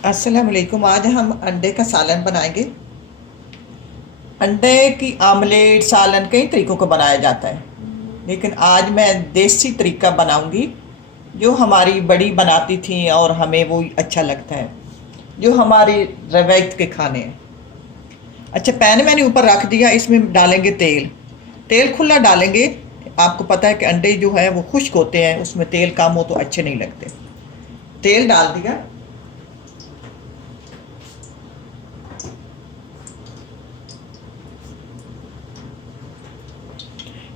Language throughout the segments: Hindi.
अस्सलाम वालेकुम। आज हम अंडे का सालन बनाएंगे। अंडे की आमलेट सालन कई तरीक़ों का बनाया जाता है, लेकिन आज मैं देसी तरीका बनाऊंगी जो हमारी बड़ी बनाती थी और हमें वो अच्छा लगता है, जो हमारे रवायत के खाने हैं। अच्छा, पैन मैंने ऊपर रख दिया, इसमें डालेंगे तेल। तेल खुला डालेंगे। आपको पता है कि अंडे जो है वो खुश्क होते हैं, उसमें तेल कम हो तो अच्छे नहीं लगते। तेल डाल दिया।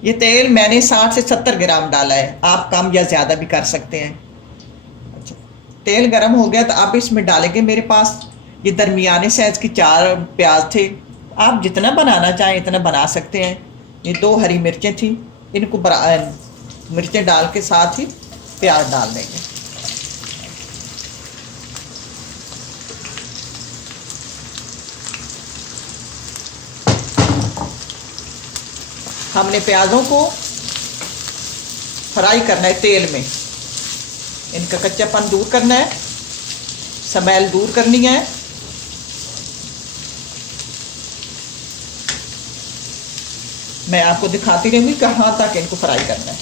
ये तेल मैंने 60 से 70 ग्राम डाला है, आप कम या ज़्यादा भी कर सकते हैं। अच्छा, तेल गरम हो गया तो आप इसमें डालेंगे, मेरे पास ये दरमियाने साइज़ की 4 प्याज थे। आप जितना बनाना चाहें इतना बना सकते हैं। ये 2 हरी मिर्चें थी, इनको मिर्चें डाल के साथ ही प्याज डाल देंगे। हमने प्याज़ों को फ्राई करना है तेल में, इनका कच्चापन दूर करना है, स्मेल दूर करनी है। मैं आपको दिखाती रहूँगी कहाँ तक इनको फ्राई करना है।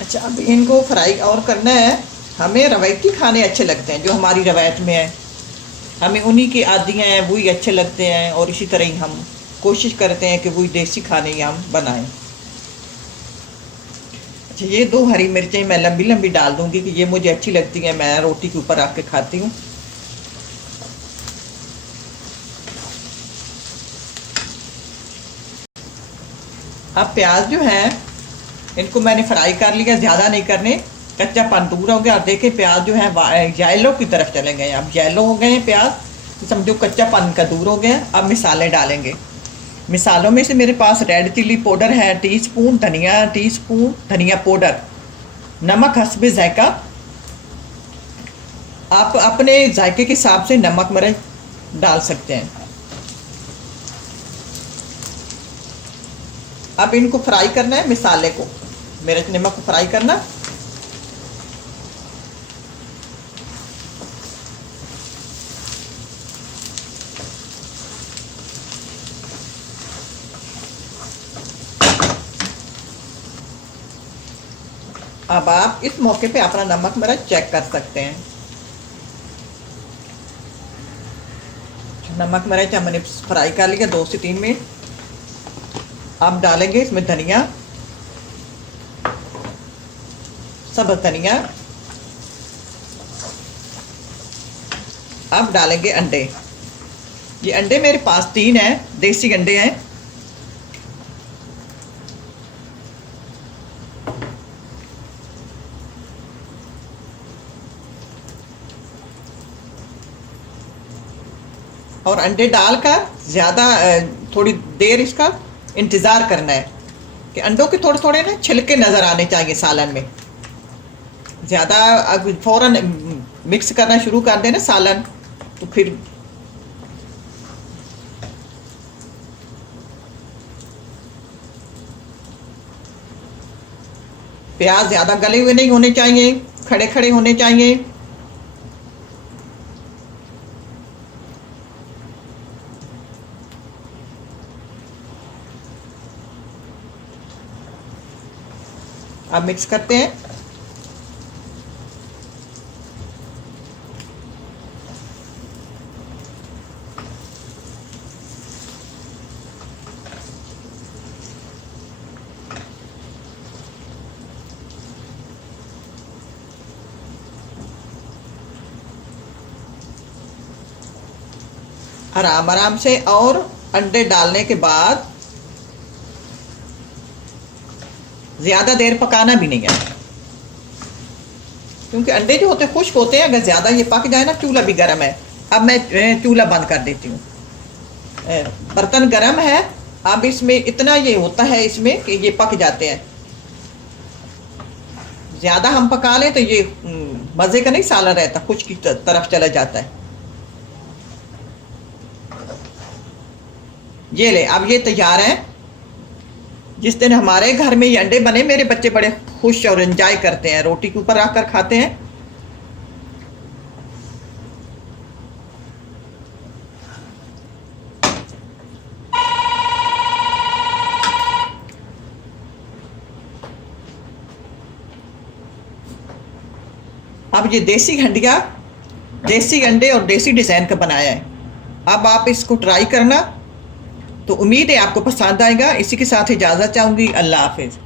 अच्छा, अब इनको फ्राई और करना है। हमें रवायती खाने अच्छे लगते हैं जो हमारी रवायत में है, हमें उन्हीं की आदियाँ हैं, वही अच्छे लगते हैं, और इसी तरह ही हम कोशिश करते हैं कि वही देसी खाने ही हम बनाएं। अच्छा, ये 2 हरी मिर्चें मैं लंबी लंबी डाल दूंगी कि ये मुझे अच्छी लगती हैं, मैं रोटी के ऊपर रख के खाती हूँ। अब प्याज जो है इनको मैंने फ्राई कर लिया, ज़्यादा नहीं करने, कच्चापन दूर हो गया। और देखें प्याज जो है येलो की तरफ चले गए, अब येलो हो गए हैं प्याज, तो समझो कच्चापन का दूर हो गया। अब मिसाले डालेंगे। मिसालों में से मेरे पास रेड चिली पाउडर है टीस्पून, टीस्पून धनिया पाउडर, नमक हस्बे जायका। आप अपने जायके के हिसाब से नमक मिर्च डाल सकते हैं। अब इनको फ्राई करना है, मिसाले को, मिर्च नमक को फ्राई करना। अब आप इस मौके पे अपना नमक मिर्च चेक कर सकते हैं। नमक मिर्च हमने फ्राई कर लिया 2 से 3 मिनट। अब डालेंगे इसमें धनिया, सब धनिया। अब डालेंगे अंडे। ये अंडे मेरे पास 3 हैं, देसी अंडे हैं। और अंडे डालकर ज़्यादा थोड़ी देर इसका इंतज़ार करना है कि अंडों के थोड़े थोड़े ना छिलके नज़र आने चाहिए सालन में। ज़्यादा अब फ़ौरन मिक्स करना शुरू कर देना सालन, तो फिर प्याज ज़्यादा गले हुए नहीं होने चाहिए, खड़े खड़े होने चाहिए। अब मिक्स करते हैं। आराम आराम से, और अंडे डालने के बाद ज़्यादा देर पकाना भी नहीं है, क्योंकि अंडे जो होते हैं खुश्क होते हैं, अगर ज़्यादा ये पक जाए ना। चूल्हा भी गर्म है, अब मैं चूल्हा बंद कर देती हूँ। बर्तन गर्म है। अब इसमें इतना ये होता है इसमें कि ये पक जाते हैं। ज़्यादा हम पका लें तो ये मज़े का नहीं सालन रहता, खुश्क की तरफ चला जाता है। ये ले, अब ये तैयार है। जिस दिन हमारे घर में ये अंडे बने, मेरे बच्चे बड़े खुश और एंजॉय करते हैं, रोटी के ऊपर रख कर खाते हैं। अब ये देसी हंडिया, देसी अंडे और देसी डिज़ाइन का बनाया है। अब आप इसको ट्राई करना। तो उम्मीद है आपको पसंद आएगा। इसी के साथ इजाज़त चाहूँगी। अल्लाह हाफिज़।